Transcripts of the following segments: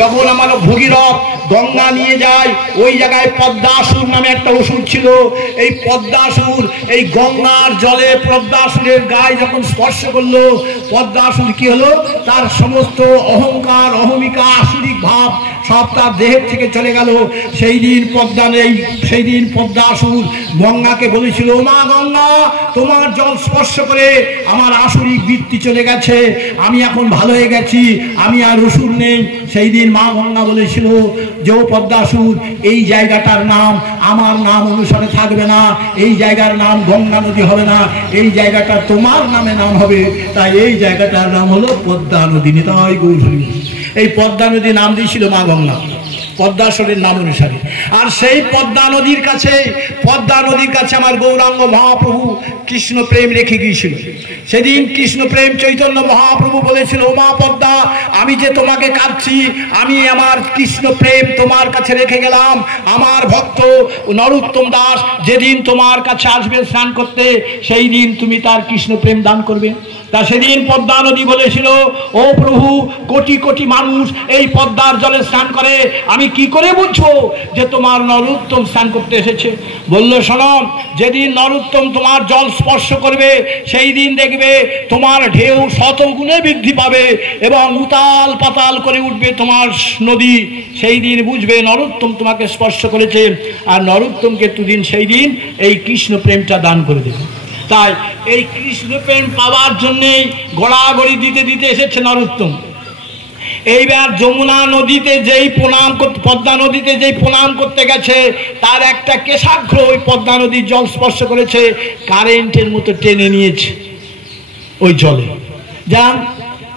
যখন আমার ভগীরথ গঙ্গা নিয়ে যায়, ওই জায়গায় পদ্মাসুর নামে একটা অসুর ছিল। এই পদ্মাসুর এই গঙ্গার জলে পদ্মাসুরের গায়ে যখন স্পর্শ করলো, পদ্মাসুর কি হলো, তার সমস্ত অহংকার অহমিকা আসুরিক ভাব সব তার দেহের থেকে চলে গেল। সেই দিন পদ্মাসুর গঙ্গাকে বলেছিল, মা গঙ্গা, তোমার জল স্পর্শ করে আমার আসুরিক বৃত্তি চলে গেছে, আমি এখন ভালো হয়ে গেছি, আমি আর অসুর নেই। সেই দিন মা গঙ্গা বলেছিল যে পদ্মাসুর, এই জায়গাটার নাম আমার নাম অনুসারে থাকবে না, এই জায়গার নাম গঙ্গা নদী হবে না, এই জায়গাটা তোমার নামে নাম হবে। তাই এই জায়গাটার নাম হলো পদ্মা নদী। নিতাই গৌর হরি। এই পদ্মা নদী নাম দিয়েছিল মা গঙ্গা পদ্মাসুরের নাম অনুসারে। আর সেই পদ্মা নদীর কাছে আমার গৌরাঙ্গ মহাপ্রভু কৃষ্ণ প্রেম রেখে গিয়েছিল। সেদিন কৃষ্ণ প্রেম চৈতন্য মহাপ্রভু বলেছিল, মা পদ্মা, আমি যে তোমাকে কাঁদছি, আমি আমার কৃষ্ণ প্রেম তোমার কাছে রেখে গেলাম। আমার ভক্ত নরোত্তম দাস যেদিন তোমার কাছে আসবে স্নান করতে, সেই দিন তুমি তার কৃষ্ণ প্রেম দান করবে। তা সেদিন পদ্মা নদী বলেছিল, ও প্রভু, কোটি কোটি মানুষ এই পদ্মার জলে স্নান করে, আমি কি করে বুঝবো যে তোমার নরোত্তম স্নান করতে এসেছে? বলল, শোনো, যেদিন নরোত্তম তোমার জল স্পর্শ করবে, সেই দিন দেখবে তোমার ঢেউ শতগুণে বৃদ্ধি পাবে এবং উতাল পাতাল করে উঠবে তোমার নদী। সেই দিন বুঝবে নরোত্তম তোমাকে স্পর্শ করেছে, আর নরোত্তমকে দুদিন সেই দিন এই কৃষ্ণ প্রেমটা দান করে দেবে। তাই এই কৃষ্ণ প্রেম পাওয়ার জন্যেই গড়াগড়ি দিতে দিতে এসেছে নরোত্তম। এইবার যমুনা নদীতে যেই প্রণাম করতে, পদ্মা নদীতে যেই প্রণাম করতে গেছে, তার একটা কেশাগ্র ওই পদ্মা নদীর জল স্পর্শ করেছে, কারেন্টের মতো টেনে নিয়েছে ওই জলে। যান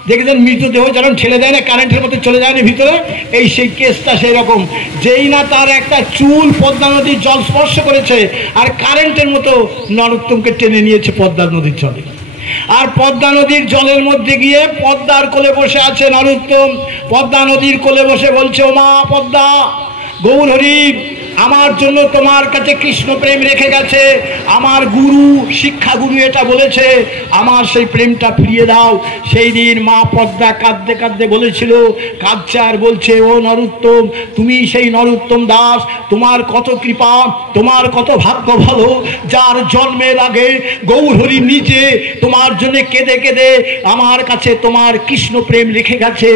দেখেছেন মৃতদেহ যখন ঠেলে দেয় না, কারেন্টের মতো চলে যায় না ভিতরে, এই সেই কেসটা সেই রকম। যেই না তার একটা চুল পদ্মা নদীর জল স্পর্শ করেছে, আর কারেন্টের মতো নরোত্তমকে টেনে নিয়েছে পদ্মা নদীর জলে। আর পদ্মা নদীর জলের মধ্যে গিয়ে পদ্মার কোলে বসে আছে নরোত্তম। পদ্মা নদীর কোলে বসে বলছে, ও মা পদ্মা, গৌর হরি আমার জন্য তোমার কাছে কৃষ্ণ প্রেম রেখে গেছে, আমার গুরু শিক্ষা গুরু এটা বলেছে, আমার সেই প্রেমটা ফিরিয়ে দাও। সেই দিন মা পদ্মা কাঁদতে কাঁদতে বলেছিল, কাঁদছে আর বলছে, ও নরোত্তম, তুমি সেই নরোত্তম দাস, তোমার কত কৃপা, তোমার কত ভাগ্য ভালো, যার জন্মের আগে গৌর হরি নিজে তোমার জন্য কেঁদে কেঁদে আমার কাছে তোমার কৃষ্ণ প্রেম রেখে গেছে।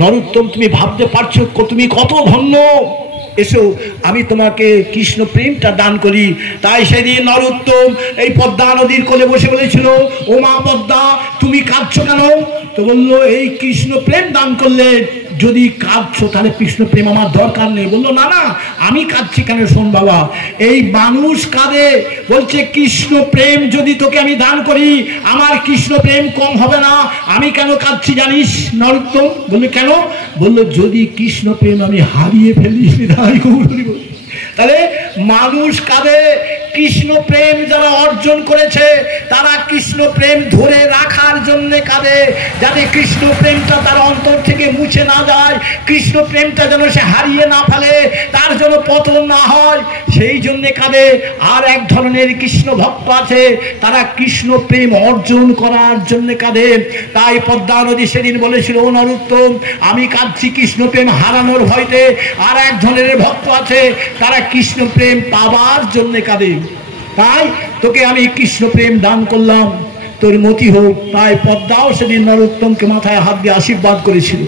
নরোত্তম, তুমি ভাবতে পারছো তুমি কত ধন্য, এসো আমি তোমাকে কৃষ্ণ প্রেমটা দান করি। তাই সেদিন নরোত্তম এই পদ্মা নদীর কোলে বসে বলেছিল, ও মা পদ্মা, তুমি কাঁদছো কেন? তো বললো, এই কৃষ্ণ প্রেম দান করলে যদি কাঁদছো তাহলে কৃষ্ণ প্রেম আমার দরকার নেই। বললো, না না, আমি কাঁদছি কেন? শোন বাবা, এই মানুষ কাঁদে, বলছে কৃষ্ণ প্রেম যদি তোকে আমি দান করি, আমার কৃষ্ণ প্রেম কম হবে না। আমি কেন কাঁদছি জানিস নরোত্তম? বললো, কেন? বললো, যদি কৃষ্ণ প্রেম আমি হারিয়ে ফেলি, তাহলে মানুষ কাঁদে। কৃষ্ণ প্রেম যারা অর্জন করেছে তারা কৃষ্ণ প্রেম ধরে রাখার জন্য কাঁদে, যাতে কৃষ্ণ প্রেমটা তার অন্তর থেকে মুছে না যায়, কৃষ্ণ প্রেমটা যেন সে হারিয়ে না ফেলে, তার যেন পতন না হয়, সেই জন্য কাঁদে। আর এক ধরনের কৃষ্ণ ভক্ত আছে, তারা কৃষ্ণ প্রেম অর্জন করার জন্য কাঁদে। তাই পদ্মা নদী সেদিন বলেছিল, ও নরোত্তম, আমি কাঁদছি কৃষ্ণ প্রেম হারানোর ভয়তে। আর এক ধরনের ভক্ত আছে, তারা কৃষ্ণ প্রেম পাবার জন্য কাঁদে। তাই তোকে আমি কৃষ্ণ প্রেম দান করলাম, তোর মতি হোক। তাই পদ্মাও সেদিন নরোত্তমকে মাথায় হাত দিয়ে আশীর্বাদ করেছিল।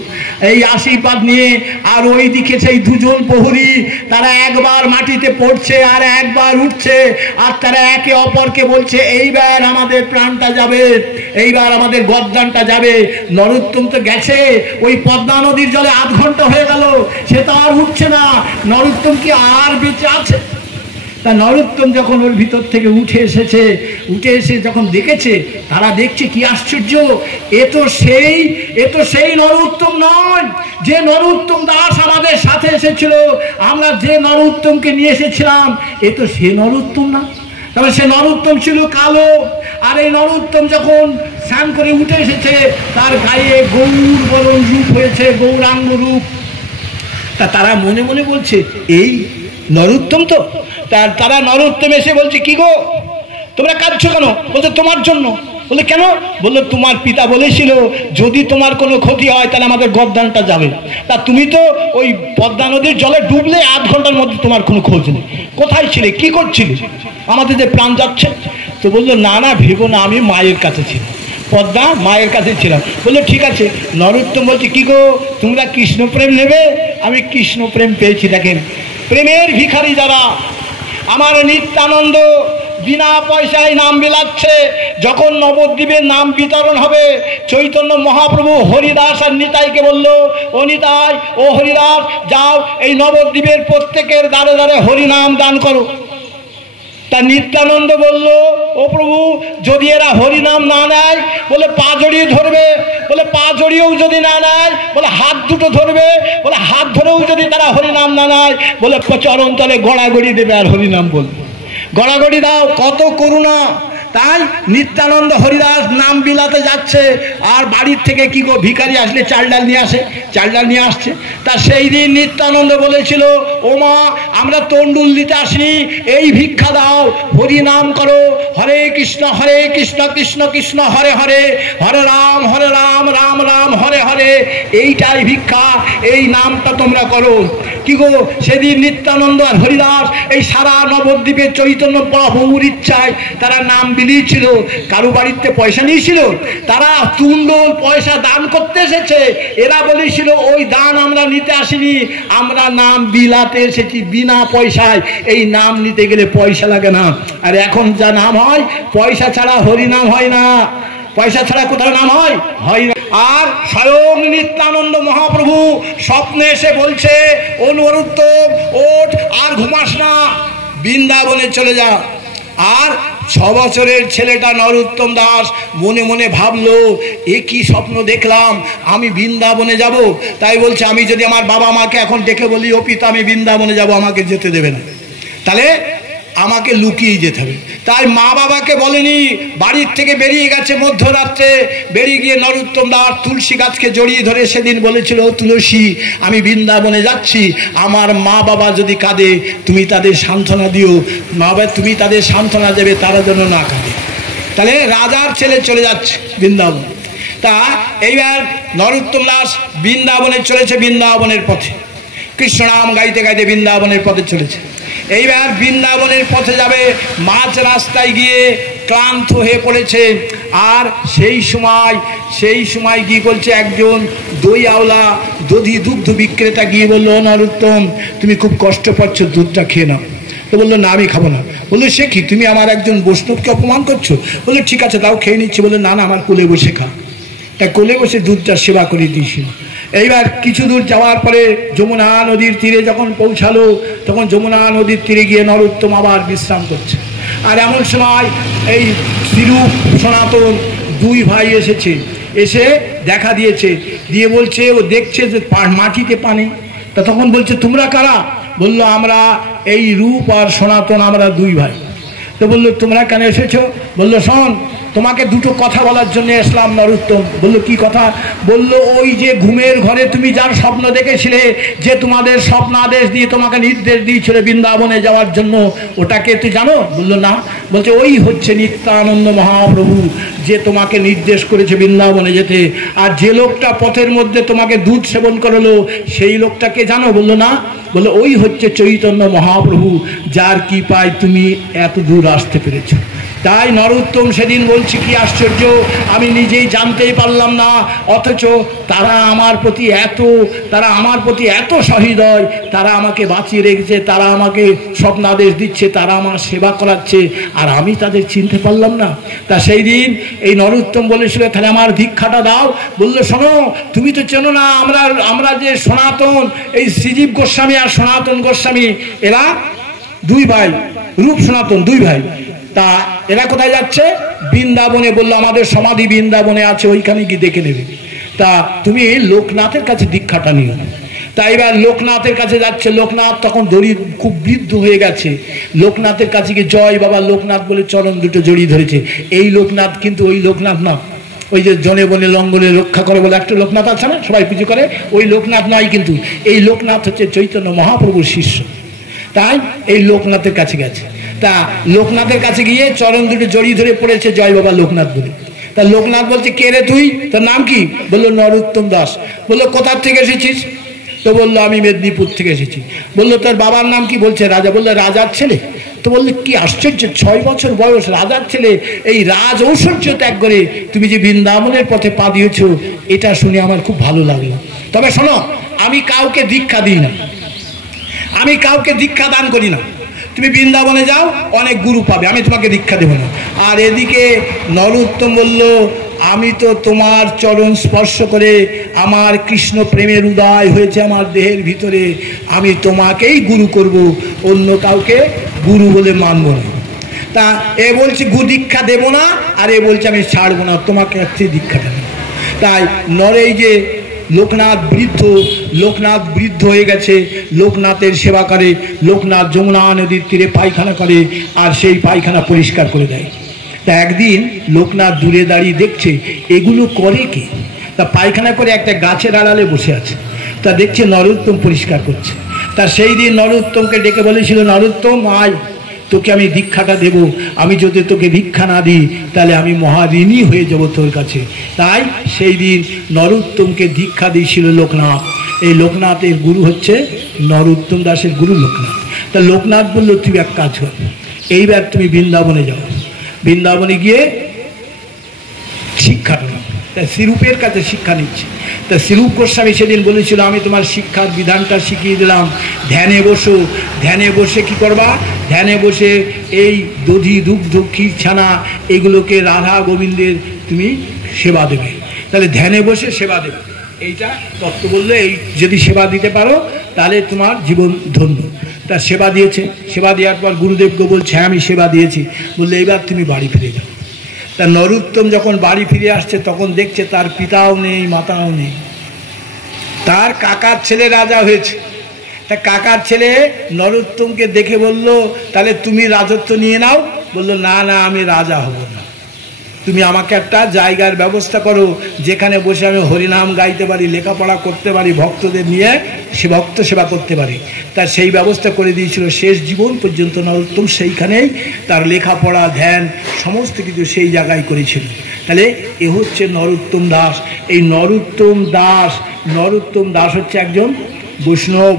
এই আশীর্বাদ নিয়ে আর ওই দিকে সেই দুজন প্রহরী, তারা একবার মাটিতে পড়ছে আর একবার উঠছে, আর তারা একে অপরকে বলছে, এইবার আমাদের প্রাণটা যাবে, এইবার আমাদের গর্দানটা যাবে। নরোত্তম তো গেছে, ওই পদ্মা নদীর জলে 8 ঘন্টা হয়ে গেল, সে তো আর উঠছে না। নরোত্তম কি আর বেঁচে আছে? তা নরোত্তম যখন ওর ভিতর থেকে উঠে এসে যখন দেখেছে, তারা দেখছে কি আশ্চর্য, এ তো সেই নরোত্তম নয় যে নরোত্তম দাস আমাদের সাথে এসেছিল, আমরা যে নরোত্তমকে নিয়ে এসেছিলাম, এ তো সে নরোত্তম না। তবে সে নরোত্তম ছিল কালো। আর এই নরোত্তম যখন স্নান করে উঠে এসেছে, তার গায়ে গৌর বরণ রূপ হয়েছে, গৌরাঙ্গ রূপ। তা তারা মনে মনে বলছে, এই নরোত্তম তো। তারা নরোত্তম এসে বলছে, কি গো তোমরা কাঁদছো কেন? বলছে, তোমার জন্য। বলে কেন? বললো তোমার পিতা বলেছিল যদি তোমার কোনো ক্ষতি হয় তাহলে আমাদের গদ্দানটা যাবে, তা তুমি তো ওই পদ্মা নদীর জলে ডুবলে 8 ঘন্টার মধ্যে তোমার কোনো খোঁজ নেই, কোথায় ছিলে, কি করছিলে, আমাদের যে প্রাণ যাচ্ছে। তো বললো না না ভেবো না, আমি মায়ের কাছে ছিলাম, পদ্মা মায়ের কাছে ছিলাম। বললো ঠিক আছে। নরোত্তম বলছে কি গো তোমরা কৃষ্ণপ্রেম নেবে? আমি কৃষ্ণপ্রেম পেয়েছি। দেখেন প্রেমের ভিখারি যারা, আমার নিত্যানন্দ বিনা পয়সায় নাম বিলাচ্ছে। যখন নবদ্বীপের নাম বিতরণ হবে, চৈতন্য মহাপ্রভু হরিদাস আর নিতাইকে বলল, ও নিতাই ও হরিদাস যাও এই নবদ্বীপের প্রত্যেকের দ্বারে দ্বারে হরিনাম দান করো। তা নিত্যানন্দ বলল, ও প্রভু যদি এরা হরিনাম না নেয়, বলে পা জড়িয়ে ধরবে, বলে পা জড়িয়েও যদি না নেয়, বলে হাত দুটো ধরবে, বলে হাত ধরেও যদি তারা হরিনাম না নেয়, বলে চরণ তলে গড়াগড়ি দেবে আর হরিনাম বলবে। গড়াগড়ি দাও, কত করুণা। তাই নিত্যানন্দ হরিদাস নাম বিলাতে যাচ্ছে, আর বাড়ির থেকে কি গো ভিখারি আসলে চাল ডাল নিয়ে আসে, চাল ডাল নিয়ে আসছে। তা সেই দিন নিত্যানন্দ বলেছিল, ও মা আমরা তন্ডুল দিতে আসিনি, এই ভিক্ষা দাও, হরি নাম করো, হরে কৃষ্ণ কৃষ্ণ কৃষ্ণ হরে হরে, হরে রাম রাম রাম হরে হরে, এইটাই ভিক্ষা, এই নামটা তোমরা করো। কি গো সেদিন নিত্যানন্দ আর হরিদাস এই সারা নবদ্বীপের চৈতন্য প্রভুর ইচ্ছায় তারা নাম বিলিয়েছিল। কারো বাড়িতে পয়সা নিয়েছিল, তারা তুণ্ডল পয়সা দান করতে এসেছে। এরা বলেছিল ওই দান আমরা নিতে আসিনি, আমরা নাম বিলাতে এসেছি বিনা পয়সায়। এই নাম নিতে গেলে পয়সা লাগে না, আর এখন যা নাম হয় পয়সা ছাড়া হরিনাম হয় না, পয়সা ছাড়া কোথাও নাম হয় না। আর স্বয়ং নিত্যানন্দ মহাপ্রভু স্বপ্নে এসে বলছে, ও নরোত্তম ওঠ, আর ঘুমাস না, বৃন্দাবনে চলে যা। আর 6 বছরের ছেলেটা নরোত্তম দাস মনে মনে ভাবলো, এ কি স্বপ্ন দেখলাম, আমি বৃন্দাবনে যাব। তাই বলছে আমি যদি আমার বাবা মাকে এখন ডেকে বলি, ও পিতা আমি বৃন্দাবনে যাব, আমাকে যেতে দেবে না, তাহলে আমাকে লুকিয়ে যেতে হবে। তাই মা বাবাকে বলেনি, বাড়ির থেকে বেরিয়ে গেছে মধ্যরাত্রে। বেরিয়ে গিয়ে নরোত্তম দাস তুলসী গাছকে জড়িয়ে ধরে সেদিন বলেছিল, তুলসী আমি বৃন্দাবনে যাচ্ছি, আমার মা বাবা যদি কাঁদে তুমি তাদের সান্ত্বনা দিও, মা বাবা তুমি তাদের সান্ত্বনা দেবে, তারা যেন না কাঁদে। তাহলে রাজার ছেলে চলে যাচ্ছে বৃন্দাবন। তা এইবার নরোত্তম দাস বৃন্দাবনে চলেছে, বৃন্দাবনের পথে কৃষ্ণ নাম গাইতে গাইতে বৃন্দাবনের পথে চলেছে। এইবার বৃন্দাবনের পথে যাবে, মাঝ রাস্তায় গিয়ে ক্লান্ত হয়ে পড়েছে। আর সেই সময় গিয়ে বলছে, একজন দই আওলা দুগ্ধ বিক্রেতা গিয়ে বললো, নরোত্তম তুমি খুব কষ্ট পাচ্ছ, দুধটা খেয়ে নাও। তো বললো না আমি খাবো না। বললো সে কি, তুমি আমার একজন বৈষ্ণবকে অপমান করছো? বললো ঠিক আছে তাও খেয়ে নিচ্ছি। বললো না না আমার কোলে বসে খা। তা কোলে বসে দুধটা সেবা করে দিয়েছিল। এইবার কিছু দূর যাওয়ার পরে যমুনা নদীর তীরে যখন পৌঁছালো, তখন যমুনা নদীর তীরে গিয়ে নরোত্তম আবার বিশ্রাম করছে। আর এমন সময় এই শ্রীরূপ সনাতন 2 ভাই এসেছে, এসে দেখা দিয়েছে, দিয়ে বলছে ও দেখছে যে মাটিতে পানি। তা তখন বলছে তোমরা কারা? বললো আমরা এই রূপ আর সনাতন, আমরা 2 ভাই। তো বললো তোমরা কেন এসেছো? বললো শোন তোমাকে দুটো কথা বলার জন্য এসলাম নরোত্তম। বললো কি কথা? বললো ওই যে ঘুমের ঘরে তুমি যার স্বপ্ন দেখেছিলে, যে তোমাদের স্বপ্নাদেশ দিয়ে তোমাকে নির্দেশ দিয়েছিল বৃন্দাবনে যাওয়ার জন্য, ওটাকে তুই জানো? বললো না। বলছে ওই হচ্ছে নিত্যানন্দ মহাপ্রভু, যে তোমাকে নির্দেশ করেছে বৃন্দাবনে যেতে। আর যে লোকটা পথের মধ্যে তোমাকে দুধ সেবন করলো, সেই লোকটাকে জানো? বললো না। বললো ওই হচ্ছে চৈতন্য মহাপ্রভু, যার কৃপায় তুমি এত দূর আসতে পেরেছো। তাই নরোত্তম সেদিন বলছি কি আশ্চর্য, আমি নিজেই জানতেই পারলাম না, অথচ তারা আমার প্রতি এত সহৃদয়, তারা আমাকে বাঁচিয়ে রেখেছে, তারা আমাকে স্বপ্নাদেশ দিচ্ছে, তারা আমার সেবা করাচ্ছে, আর আমি তাদের চিনতে পারলাম না। তা সেই দিন এই নরোত্তম বলেছিল তাহলে আমার দীক্ষাটা দাও। বললো শোনো তুমি তো চেনো না, আমরা যে সনাতন, এই শ্রীজীব গোস্বামী আর সনাতন গোস্বামী, এরা 2 ভাই, রূপ সনাতন 2 ভাই। তা এরা কোথায় যাচ্ছে? বৃন্দাবনে। বললো আমাদের সমাধি বৃন্দাবনে আছে, ওইখানে গিয়ে দেখে নেবে। তা তুমি লোকনাথের কাছে দীক্ষাটা নিও। তাই এবার লোকনাথের কাছে যাচ্ছে। লোকনাথ তখন খুব বৃদ্ধ হয়ে গেছে। লোকনাথের কাছে গিয়ে জয় বাবা লোকনাথ বলে চরণ দুটো জড়িয়ে ধরেছে। এই লোকনাথ কিন্তু ওই লোকনাথ না, ওই যে জনে বনে লঙ্গলে রক্ষা করে বলে একটা লোকনাথ আছে না, সবাই পুজো করে, ওই লোকনাথ নয়। কিন্তু এই লোকনাথ হচ্ছে চৈতন্য মহাপ্রভুর শিষ্য। তাই এই লোকনাথের কাছে গেছে। তা লোকনাথের কাছে গিয়ে চরণ দুটো জড়িয়ে ধরে পড়েছে জয় বাবা লোকনাথ বলে। তা লোকনাথ বলছে, কে রে তুই, তোর নাম কি? বললো নরোত্তম দাস। বললো কোথার থেকে এসেছিস? তো বললো আমি মেদিনীপুর থেকে এসেছি। বললো তোর বাবার নাম কি? বলছে রাজা। বললো রাজার ছেলে? তো বললো কি আশ্চর্য, 6 বছর বয়স, রাজার ছেলে, এই রাজ ঐশ্বর্য ত্যাগ করে তুমি যে বৃন্দাবনের পথে পা দিয়েছ, এটা শুনে আমার খুব ভালো লাগলো। তবে শোনো, আমি কাউকে দীক্ষা দিই না, আমি কাউকে দীক্ষা দান করি না। তুমি বৃন্দাবনে যাও, অনেক গুরু পাবে, আমি তোমাকে দীক্ষা দেবো না। আর এদিকে নরোত্তম বলল, আমি তো তোমার চরণ স্পর্শ করে আমার কৃষ্ণ প্রেমের উদয় হয়েছে আমার দেহের ভিতরে, আমি তোমাকেই গুরু করব, অন্য কাউকে গুরু বলে মানব না। তা এ বলছে গু দীক্ষা দেব না, আর এ বলছে আমি ছাড়বো না, তোমাকে হচ্ছে দীক্ষা দেব। তাই নরেই যে লোকনাথ বৃদ্ধ হয়ে গেছে, লোকনাথের সেবা করে, লোকনাথ যমুনা নদীর তীরে পায়খানা করে, আর সেই পায়খানা পরিষ্কার করে দেয়। তা একদিন লোকনাথ দূরে দাঁড়িয়ে দেখছে এগুলো করে কে। তা পায়খানা করে একটা গাছের আড়ালে বসে আছে, তা দেখছে নরোত্তম পরিষ্কার করছে। তা সেই দিন নরোত্তমকে ডেকে বলেছিল, নরোত্তম আয়, তোকে আমি দীক্ষাটা দেব, আমি যদি তোকে দীক্ষা না দিই তাহলে আমি মহাঋণী হয়ে যাব তোর কাছে। তাই সেই দিন নরোত্তমকে দীক্ষা দিয়েছিল লোকনাথ। এই লোকনাথের গুরু হচ্ছে নরোত্তম দাসের গুরু লোকনাথ। তা লোকনাথ বলল, তুই এক কাজ কর, এইবার তুমি বৃন্দাবনে যাও, বৃন্দাবনে গিয়ে শিক্ষাটা নাও। তা শ্রীরূপের কাছে শিক্ষা নিচ্ছে। তা শ্রীরূপ গোস্বামী সেদিন বলেছিল, আমি তোমার শিক্ষার বিধানটা শিখিয়ে দিলাম, ধ্যানে বসো। ধ্যানে বসে কি করবা? ধ্যানে বসে এই দধি দুগ্ধ ক্ষীর ছানা এগুলোকে রাধা গোবিন্দের তুমি সেবা দেবে। তাহলে ধ্যানে বসে সেবা দেবে, এইটা তত্ত্ব বললে, এই যদি সেবা দিতে পারো তাহলে তোমার জীবন ধন্য। তা সেবা দিয়েছে, সেবা দেওয়ার পর গুরুদেবকে বলছে, হ্যাঁ আমি সেবা দিয়েছি। বললে এবার তুমি বাড়ি ফিরে যাও। তা নরোত্তম যখন বাড়ি ফিরে আসছে তখন দেখছে তার পিতাও নেই, মাতাও নেই, তার কাকার ছেলে রাজা হয়েছে। তা কাকার ছেলে নরোত্তমকে দেখে বলল, তাহলে তুমি রাজত্ব নিয়ে নাও। বললো না না, আমি রাজা হব না, তুমি আমাকে একটা জায়গার ব্যবস্থা করো যেখানে বসে আমি হরিনাম গাইতে পারি, লেখাপড়া করতে পারি, ভক্তদের নিয়ে সে ভক্ত সেবা করতে পারি। তার সেই ব্যবস্থা করে দিয়েছিল। শেষ জীবন পর্যন্ত নরোত্তম সেইখানেই তার লেখাপড়া, ধ্যান সমস্ত কিছু সেই জায়গায় করেছিল। তাহলে এ হচ্ছে নরোত্তম দাস। এই নরোত্তম দাস হচ্ছে একজন বৈষ্ণব,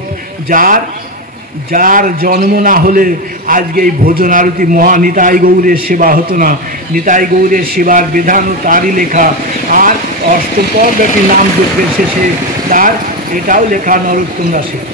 যার জন্ম না হলে আজকে এই ভোজন আরতি মহা নিতাই গৌরের সেবা হতো না। নিতাই গৌরের সেবার বিধানও তারই লেখা, আর অষ্টপদব্যাপী নাম যজ্ঞের শেষে তার এটাও লেখা নরোত্তম দাসের।